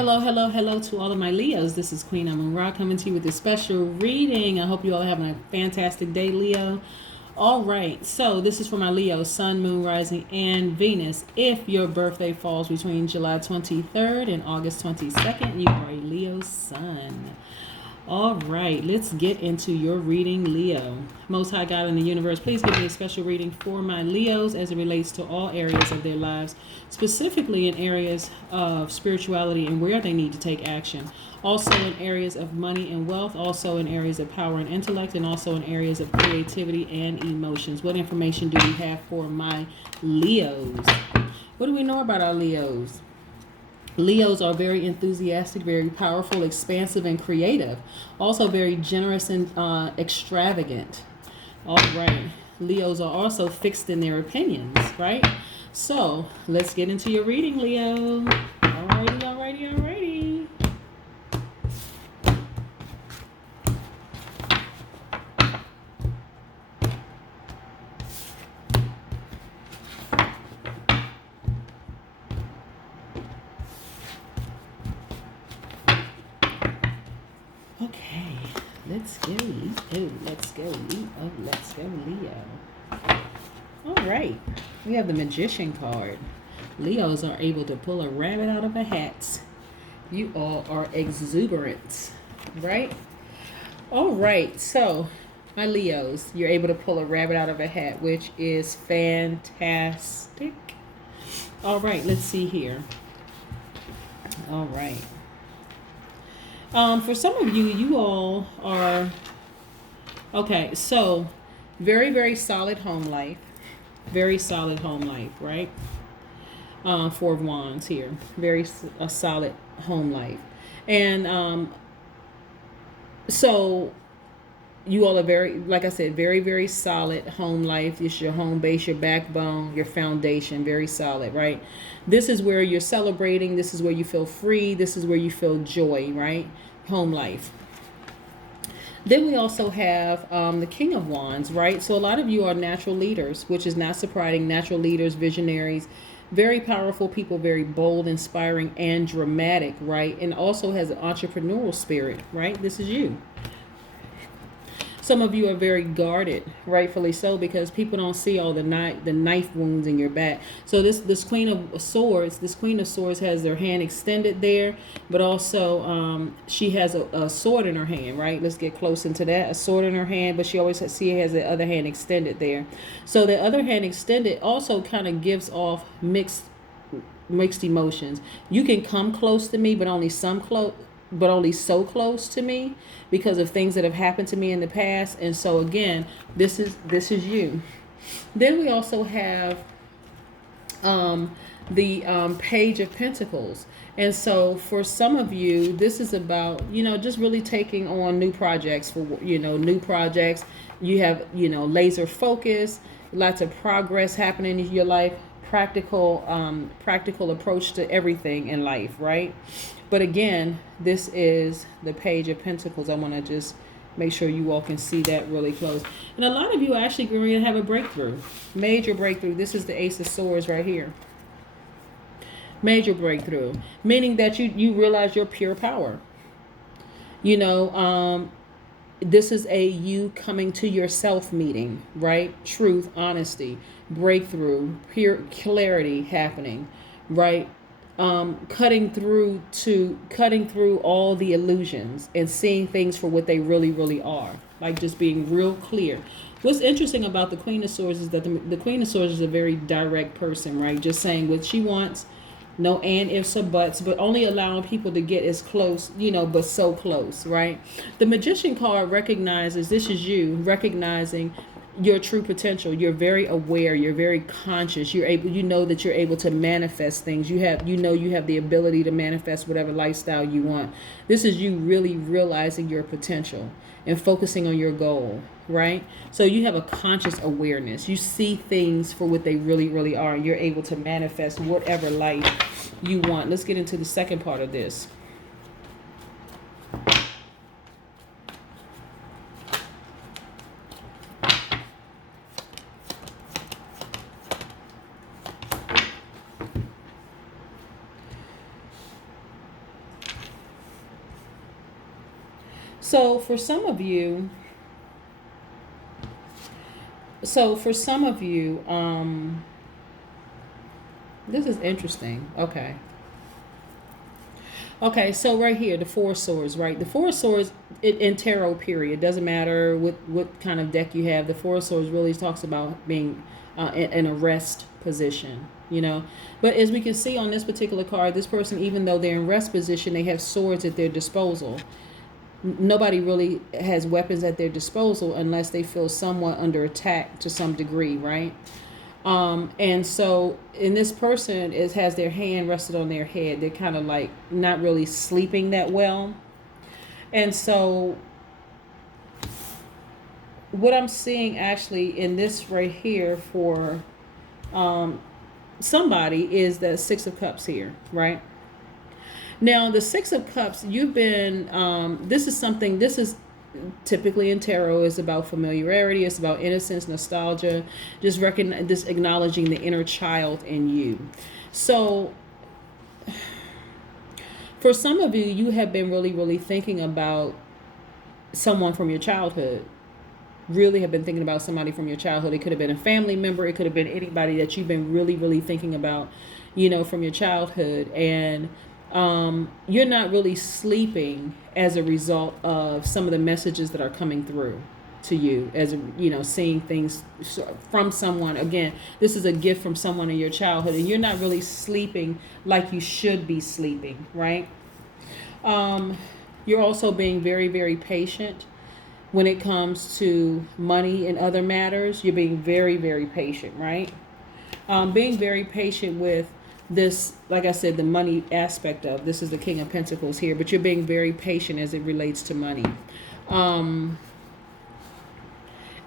Hello, hello, hello to all of my Leos. This is Queen Amun Ra coming to you with a special reading. I hope you all are having a fantastic day, Leo. All right, so this is for my Leo, Sun, Moon, Rising, and Venus. If your birthday falls between July 23rd and August 22nd, you are a Leo Sun. All right, let's get into your reading, Leo. Most High God in the universe, please give me a special reading for my Leos as it relates to all areas of their lives, specifically in areas of spirituality and where they need to take action. Also in areas of money and wealth, also in areas of power and intellect, and also in areas of creativity and emotions. What information do we have for my Leos? What do we know about our Leos? Leos are very enthusiastic, very powerful, expansive, and creative. Also very generous and extravagant. All right. Leos are also fixed in their opinions, right? So let's get into your reading, Leo. Alrighty, alrighty, alrighty. Okay, let's go, Leo. Let's go, Leo. Let's go, Leo. All right, we have the Magician card. Leos are able to pull a rabbit out of a hat. You all are exuberant, right? All right, so my Leos, you're able to pull a rabbit out of a hat, which is fantastic. All right, let's see here. All right. For some of you, you all are, okay, so very, very solid home life. Very solid home life, right? Four of Wands here. Very a solid home life. And so you all are very, like I said, very, very solid home life. It's your home base, your backbone, your foundation, very solid, right? This is where you're celebrating. This is where you feel free. This is where you feel joy, right? Home life. Then we also have the King of Wands, right? So a lot of you are natural leaders, which is not surprising. Natural leaders, visionaries, very powerful people, very bold, inspiring, and dramatic, right? And also has an entrepreneurial spirit, right? This is you. Some of you are very guarded, rightfully so, because people don't see all the knife wounds in your back. So this Queen of Swords has their hand extended there, but also she has a sword in her hand, right? Let's get close into that. A sword in her hand, but she always has the other hand extended there. So the other hand extended also kind of gives off mixed emotions. You can come close to me, but only so close to me because of things that have happened to me in the past. And so again, this is you. Then we also have the Page of Pentacles. And so for some of you, this is about, just really taking on new projects. New projects. You have, laser focus, lots of progress happening in your life, practical approach to everything in life, right? But again, this is the Page of Pentacles. I want to just make sure you all can see that really close. And a lot of you are actually going to have a breakthrough, major breakthrough. This is the Ace of Swords right here. Major breakthrough, meaning that you realize your pure power. This is a you coming to yourself meeting, right? Truth, honesty, breakthrough, pure clarity happening, right? Cutting through all the illusions and seeing things for what they really, really are. Like just being real clear. What's interesting about the Queen of Swords is that the Queen of Swords is a very direct person, right? Just saying what she wants. No and, ifs, or buts, but only allowing people to get as close, but so close, right? The Magician card recognizes, this is you, recognizing your true potential. You're very aware, you're very conscious, you know that you're able to manifest things. You have the ability to manifest whatever lifestyle you want. This is you really realizing your potential and focusing on your goal, right? So you have a conscious awareness. You see things for what they really, really are, and you're able to manifest whatever life you want. Let's get into the second part of this. So for some of you, this is interesting. Okay. Okay, so right here, the Four of Swords, right? The Four of Swords in tarot, period. Doesn't matter what kind of deck you have. The Four of Swords really talks about being in a rest position, you know. But as we can see on this particular card, this person, even though they're in rest position, they have swords at their disposal. Nobody really has weapons at their disposal unless they feel somewhat under attack to some degree, right? And so, and this person has their hand rested on their head. They're kind of like not really sleeping that well. And so, what I'm seeing actually in this right here for somebody is the Six of Cups here, right? Now, the Six of Cups, you've been, this is typically in tarot is about familiarity. It's about innocence, nostalgia, just acknowledging the inner child in you. So for some of you, you have been really, really thinking about someone from your childhood. Really have been thinking about somebody from your childhood. It could have been a family member. It could have been anybody that you've been really, really thinking about, from your childhood. And you're not really sleeping as a result of some of the messages that are coming through to you, as seeing things from someone. Again, this is a gift from someone in your childhood, and you're not really sleeping like you should be sleeping, right? You're also being very, very patient when it comes to money and other matters. You're being very, very patient, right? Being very patient with this, like I said, the money aspect of this is the King of Pentacles here, but you're being very patient as it relates to money. And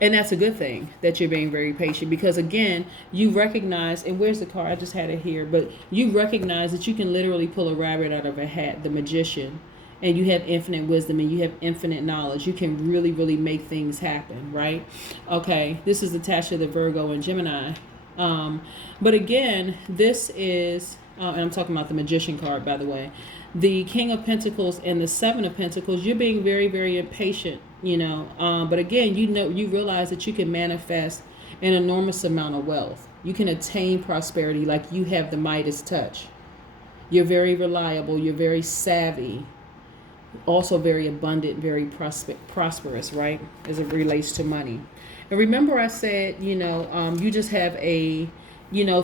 that's a good thing that you're being very patient, because again, you recognize, and where's the card? I just had it here, but you recognize that you can literally pull a rabbit out of a hat, the Magician, and you have infinite wisdom and you have infinite knowledge. You can really, really make things happen, right? Okay, this is attached to the Virgo and Gemini. But again, this is, and I'm talking about the Magician card, by the way, the King of Pentacles and the Seven of Pentacles. You're being very, very impatient, but again, you realize that you can manifest an enormous amount of wealth. You can attain prosperity like you have the Midas touch. You're very reliable. You're very savvy. Also very abundant, very prosperous, right? As it relates to money. And remember I said, you just have a,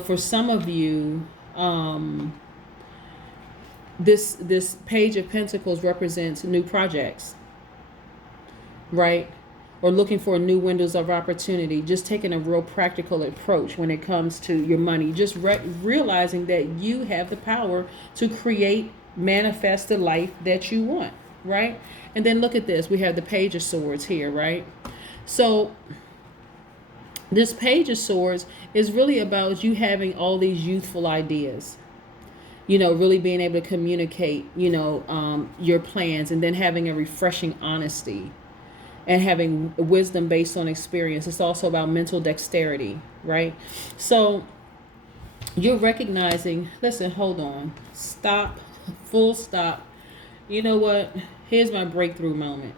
for some of you, this Page of Pentacles represents new projects, right? Or looking for new windows of opportunity, just taking a real practical approach when it comes to your money, just realizing that you have the power to create, manifest the life that you want, right? And then look at this, we have the Page of Swords here, right? So this Page of Swords is really about you having all these youthful ideas, really being able to communicate, your plans, and then having a refreshing honesty and having wisdom based on experience. It's also about mental dexterity, right? So you're recognizing, listen, hold on, stop, full stop. You know what? Here's my breakthrough moment.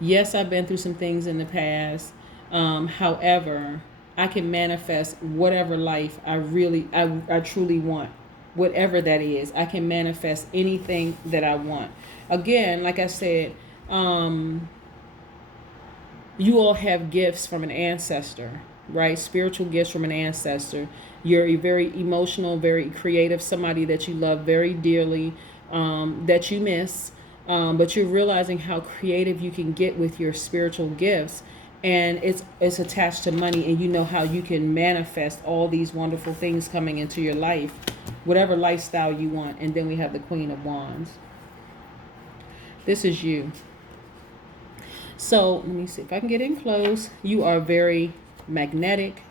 Yes, I've been through some things in the past. However, I can manifest whatever life I truly want. Whatever that is, I can manifest anything that I want. Again, like I said, you all have gifts from an ancestor, right? Spiritual gifts from an ancestor. You're a very emotional, very creative, somebody that you love very dearly, that you miss. But you're realizing how creative you can get with your spiritual gifts. And it's attached to money, and you know how you can manifest all these wonderful things coming into your life, whatever lifestyle you want. And then we have the Queen of Wands. This is you. So let me see if I can get in close. You are very magnetic.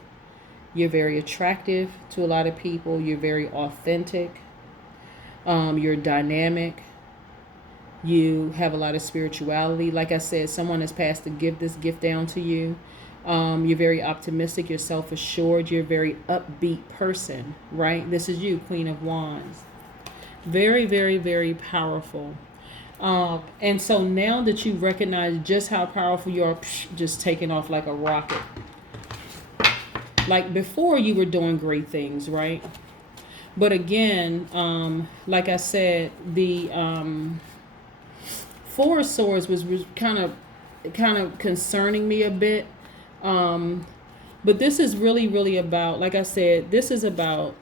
You're very attractive to a lot of people. You're very authentic. You're dynamic. You have a lot of spirituality. Like I said, someone has passed this gift down to you. You're very optimistic. You're self-assured. You're a very upbeat person, right? This is you, Queen of Wands. Very, very, very powerful. And so now that you recognize just how powerful you are, just taking off like a rocket. Like before, you were doing great things, right? But again, like I said, the Four of Swords was kind of concerning me a bit. But this is really about, like I said, this is about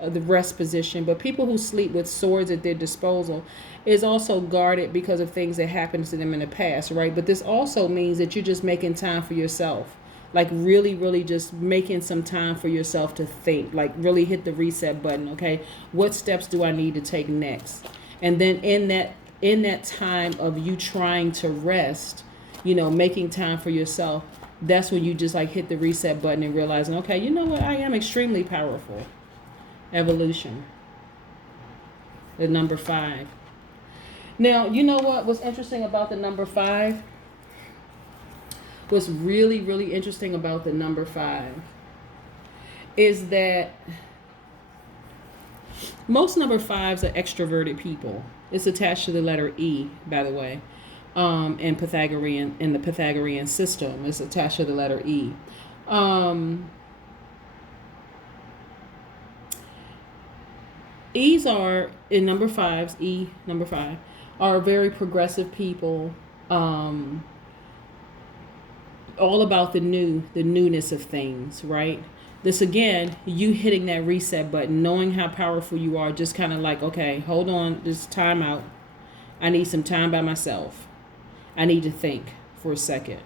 the rest position. But people who sleep with swords at their disposal is also guarded because of things that happened to them in the past, right? But this also means that you're just making time for yourself. Like really just making some time for yourself to think, like really hit the reset button. Okay, what steps do I need to take next? And then in that time of you trying to rest, making time for yourself, that's when you just like hit the reset button and realizing, okay, you know what, I am extremely powerful. Evolution. The number 5. Now, you know what was interesting about the number 5? What's really interesting about the number 5 is that most number 5s are extroverted people. It's attached to the letter E, by the way, in the Pythagorean system. It's attached to the letter E. E's are in number 5s. E number 5 are very progressive people. All about the newness of things, right? This again, you hitting that reset button, knowing how powerful you are, just kind of like, okay, hold on, just time out. I need some time by myself. I need to think for a second.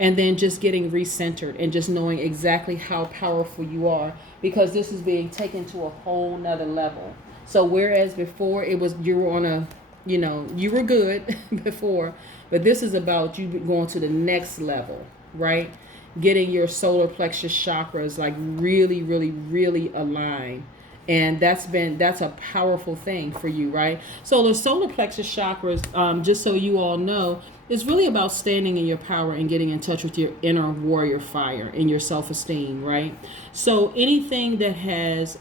And then just getting recentered and just knowing exactly how powerful you are, because this is being taken to a whole nother level. So whereas before you were on a, you were good before, but this is about you going to the next level. Right? Getting your solar plexus chakras like really aligned. And that's a powerful thing for you, right? So the solar plexus chakras, just so you all know, is really about standing in your power and getting in touch with your inner warrior fire and your self-esteem, right? So anything that has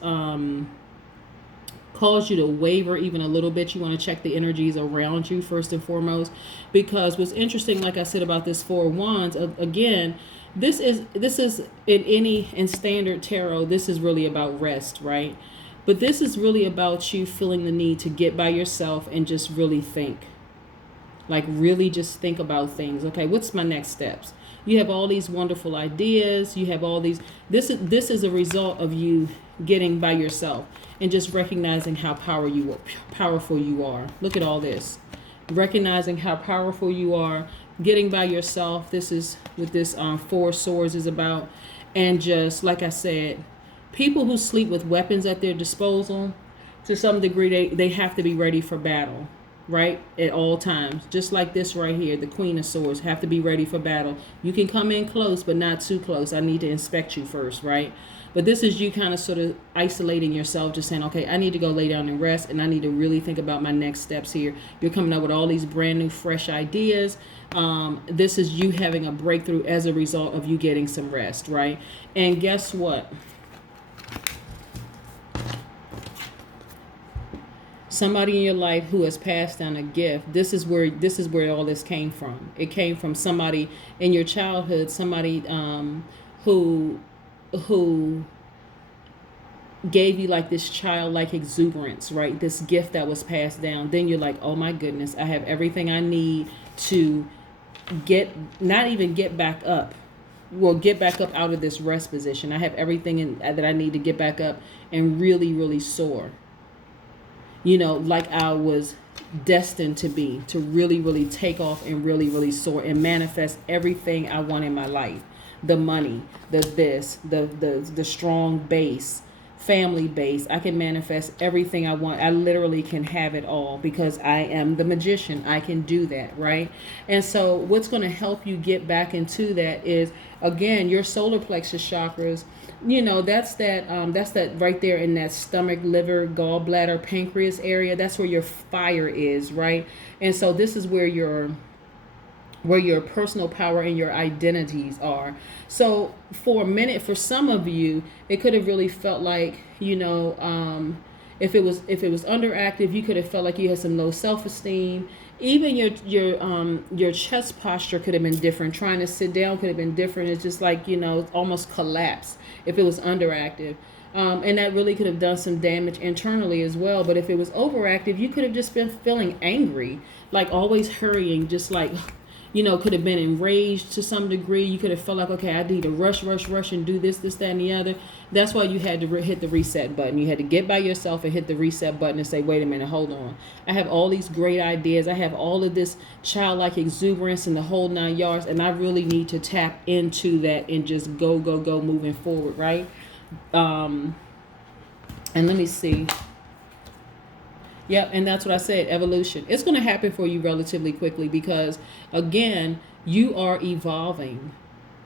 caused you to waver even a little bit, you want to check the energies around you first and foremost, because what's interesting, like I said about this 4 of Wands, again, this is in standard tarot, this is really about rest, right? But this is really about you feeling the need to get by yourself and just really think, like really just think about things. Okay, what's my next steps? You have all these wonderful ideas. You have all these. This is a result of you getting by yourself and just recognizing how powerful you are. Look at all this. Recognizing how powerful you are, getting by yourself. This is what this 4 of Swords is about. And just like I said, people who sleep with weapons at their disposal, to some degree, they have to be ready for battle, right? At all times. Just like this right here, the Queen of Swords, have to be ready for battle. You can come in close, but not too close. I need to inspect you first, right? But this is you kind of sort of isolating yourself, just saying, okay, I need to go lay down and rest, and I need to really think about my next steps here. You're coming up with all these brand new, fresh ideas. This is you having a breakthrough as a result of you getting some rest, right? And guess what? Somebody in your life who has passed down a gift. This is where all this came from. It came from somebody in your childhood, somebody who gave you like this childlike exuberance, right? This gift that was passed down. Then you're like, oh my goodness, I have everything I need to not even get back up. Well, get back up out of this rest position. I have everything that I need to get back up and really soar. Like I was destined to be, to really take off and really soar and manifest everything I want in my life. The money, the strong base, family base. I can manifest everything I want. I literally can have it all because I am the magician. I can do that, right? And so what's going to help you get back into that is, again, your solar plexus chakras. That's that right there in that stomach, liver, gallbladder, pancreas area. That's where your fire is, right? And so this is where your personal power and your identities are. So for a minute, for some of you, it could have really felt like, If it was underactive, you could have felt like you had some low self-esteem. Even your chest posture could have been different. Trying to sit down could have been different. It's just like, almost collapse if it was underactive. And that really could have done some damage internally as well. But if it was overactive, you could have just been feeling angry, like always hurrying, just like, could have been enraged to some degree. You could have felt like, okay, I need to rush, and do this, that, and the other. That's why you had to hit the reset button. You had to get by yourself and hit the reset button and say, wait a minute, hold on. I have all these great ideas. I have all of this childlike exuberance and the whole 9 yards, and I really need to tap into that and just go moving forward, right? And let me see. Yep, and that's what I said, evolution. It's going to happen for you relatively quickly because, again, you are evolving,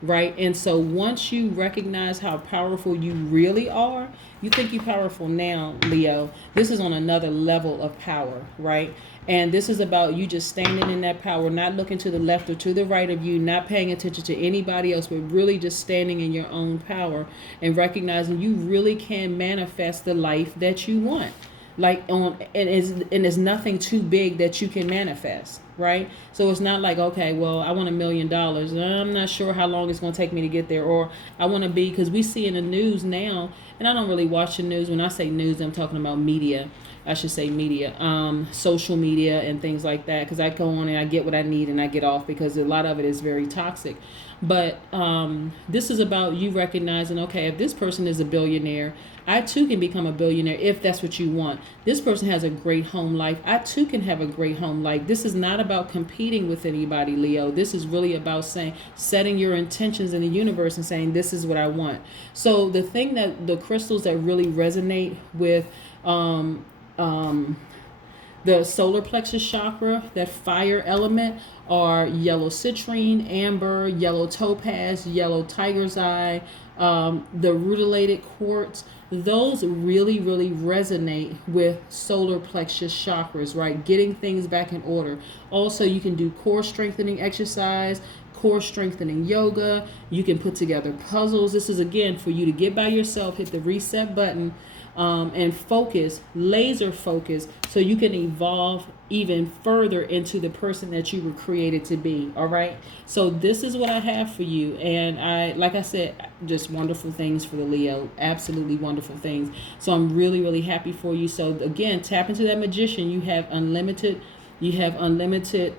right? And so once you recognize how powerful you really are, you think you're powerful now, Leo. This is on another level of power, right? And this is about you just standing in that power, not looking to the left or to the right of you, not paying attention to anybody else, but really just standing in your own power and recognizing you really can manifest the life that you want. And it's nothing too big that you can manifest, right? So it's not like, okay, well, I want $1 million. I'm not sure how long it's going to take me to get there. Or I want to be, because we see in the news now, and I don't really watch the news. When I say news, I'm talking about media. I should say media, social media and things like that. Because I go on and I get what I need and I get off because a lot of it is very toxic. But this is about you recognizing, okay, if this person is a billionaire, I too can become a billionaire if that's what you want. This person has a great home life. I too can have a great home life. This is not about competing with anybody, Leo. This is really about setting your intentions in the universe and saying, this is what I want. So the crystals that really resonate with the solar plexus chakra, that fire element, are yellow citrine, amber, yellow topaz, yellow tiger's eye, the rutilated quartz. Those really, really resonate with solar plexus chakras, right? Getting things back in order. Also, you can do core strengthening exercise, core strengthening yoga. You can put together puzzles. This is, again, for you to get by yourself, hit the reset button, and focus, laser focus, so you can evolve even further into the person that you were created to be. All right. So this is what I have for you. And like I said, just wonderful things for the Leo. Absolutely wonderful things. So I'm really, really happy for you. So again, tap into that magician. You have unlimited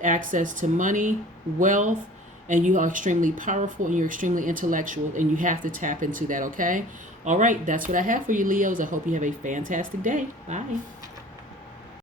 access to money, wealth, and you are extremely powerful and you're extremely intellectual, and you have to tap into that. Okay. All right. That's what I have for you, Leos. I hope you have a fantastic day. Bye.